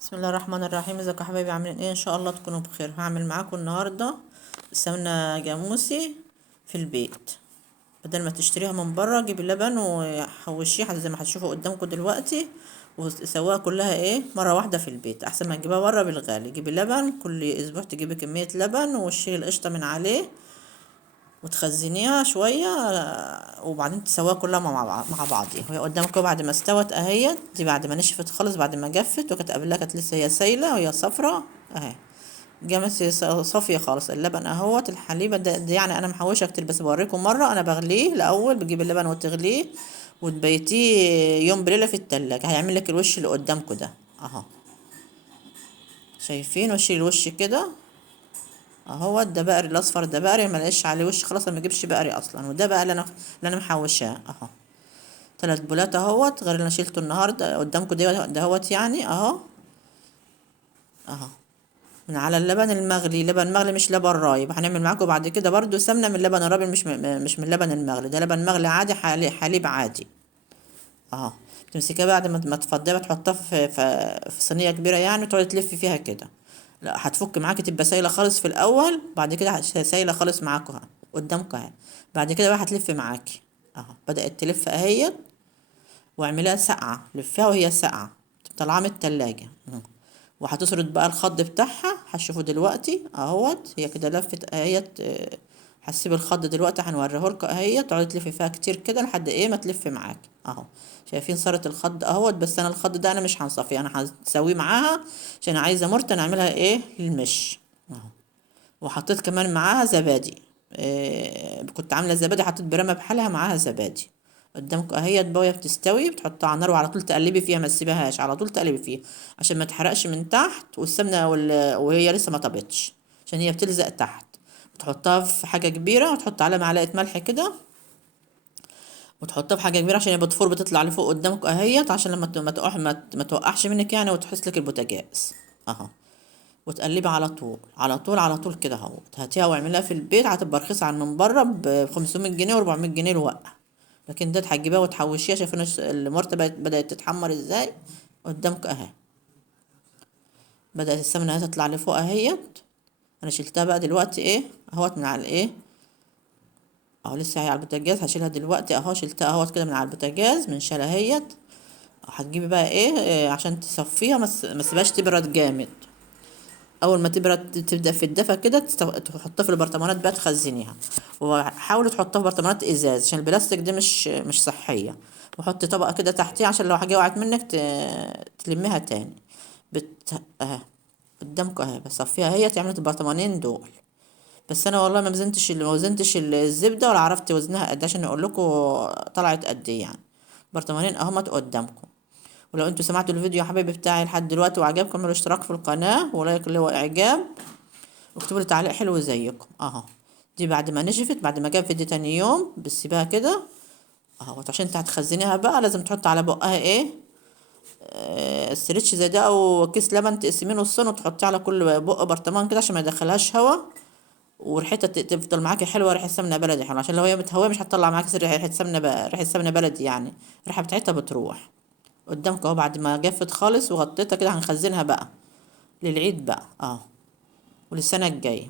بسم الله الرحمن الرحيم. ازيكم يا حبايبي؟ عاملين ايه؟ ان شاء الله تكونوا بخير. هعمل معاكم النهارده سمنه جاموسي في البيت. بدل ما تشتريها من بره، جيبي اللبن وحوشيه زي ما هتشوفوا قدامكم دلوقتي، وسواها كلها ايه مره واحده في البيت، احسن ما تجيبها بره بالغالي. جيبي لبن كل اسبوع، تجيبي كميه لبن وشيلي القشطه من عليه وتخزنيها شويه، وبعدين تسويها كلها مع بعضيها. وهي قدامكم بعد ما استوت اهي، دي بعد ما نشفت خالص، بعد ما جفت، وكانت قبلها كانت لسه هي سايله وهي صفرة اهي. جامت صافيه خالص اللبن اهوت. الحليبه ده يعني انا محوشه كتير، بس بوريكم مره انا بغليه الاول. بتجيب اللبن وتغليه وتبيتيه يوم بليله في التلاجة، هيعمل لك الوش اللي قدامكم ده اهو. شايفين وش الوش كده اهو؟ ده بقري الاصفر، ده بقري ملقاش عليه وش خلاص، ما اجيبش بقري اصلا. وده بقى اللي انا محوشاه اهو. 3 بولات اهوت، غير اللي انا شيلته النهارده قدامكم ده اهوت يعني اهو. اهو من على اللبن المغلي، لبن مغلي مش لبن رايب. هنعمل معاكم بعد كده برضو سمنه من اللبن الرايب، مش من اللبن المغلي. ده لبن مغلي عادي، حليب عادي اهو. تمسكيها بعد ما تفضيها، تحطها في صينيه كبيره يعني، وتقعدي تلفي فيها كده. لا هتفك معاكي، تبقى سايله خالص في الاول، بعد كده سايله خالص معاكم اهي قدامكم اهي. بعد كده بقى هتلف معاكي اهو. بدات تلف اهي، واعمليها ساقعه، لفيها وهي ساقعه طالعه من التلاجة اهو. وهتسرد بقى الخض بتاعها، هتشوفوا دلوقتي اهوت. هي كده لفت اهيت. هسيب الخض دلوقتي هنوريهولكوا اهي. تقعدي تلفي فيها كتير كده لحد ايه ما تلف معاك اهو. شايفين صارت الخض اهوت. بس انا الخض ده انا مش هنصفيه، انا هسويه معاها عشان عايزه مرتة نعملها ايه للمش اهو. وحطيت كمان معاها زبادي. كنت عامله زبادي، حطيت برامه بحالها معاها زبادي. قدامكم اهي البايه بتستوي، بتحطها على النار وعلى طول تقلبي فيها، ما تسيبهاش، على طول تقلبي فيها عشان ما تحرقش من تحت، والسمنه وهي لسه ما طبتش، عشان هي بتلزق تحت. بتحطها في حاجه كبيره، وتحط عليها معلقه ملح كده، وتحطها في حاجه كبيره عشان هي بتفور بتطلع لفوق قدامكم اهيت، عشان لما ما توقعش منك يعني، وتحس لك البوتاجاز اهو. وتقلبي على طول على طول على طول كده اهو. هاتيها واعمليها في البيت، هتبقى رخيصة عن من بره ب 500 جنيه و 400 جنيه الوقت. لكن ده هتجيبيها وتحوشيها. شايفين المرتة بدأت تتحمر ازاي قدامك اهي؟ بدأت السمنة اهي تطلع لفوق اهيت. انا شلتها بقى دلوقتي ايه اهوت من على ايه اهو. لسه هي على البوتاجاز، هشيلها دلوقتي اهو. شلتها اهوت كده من على البوتاجاز من شالة اهيت. هتجيبي بقى إيه عشان تصفيها، ما تسيبهاش تبرد جامد. اول ما تبرد تبدا في الدفا كده، تحطها في البرطمانات بقى تخزنيها. وحاولوا تحطها في برطمانات ازاز عشان البلاستيك دي مش صحيه. وحطي طبقه كده تحتيه عشان لو حاجه وقعت منك تلميها تاني. اهي قدامكم اهي. بصفيها هي تعملت البرطمانين دول. بس انا والله ما وزنتش الزبده، ولا عرفت وزنها قد عشان اقول لكم طلعت قد ايه يعني. برطمانين اهمت قدامكم. ولو انتوا سمعتوا الفيديو يا حبايبي بتاعي لحد دلوقتي وعجبكم، اعملوا اشتراك في القناه ولايك اللي هو اعجاب، واكتبوا لي تعليق حلو زيكم اهو. دي بعد ما نشفت، بعد ما جاب فيديو تاني يوم بتسيبها كده اهو. عشان انت هتخزنيها بقى، لازم تحط على بقها ايه استرتش زي ده، او كيس لبن تقسميه نصين وتحطيه على كل بق برطمان كده عشان ما يدخلهاش هوا. وريحتها تفضل معاكي حلوه، ريحه سمنه بلدي حلوه، عشان لو هي متهويه مش هتطلع معاكي ريحه سمنه ريحه سمنه بلدي يعني. الريحه بتاعتها بتروح. قدامك اهو بعد ما جفت خالص وغطيتها كده، هنخزنها بقى للعيد بقى اه، وللسنه الجايه.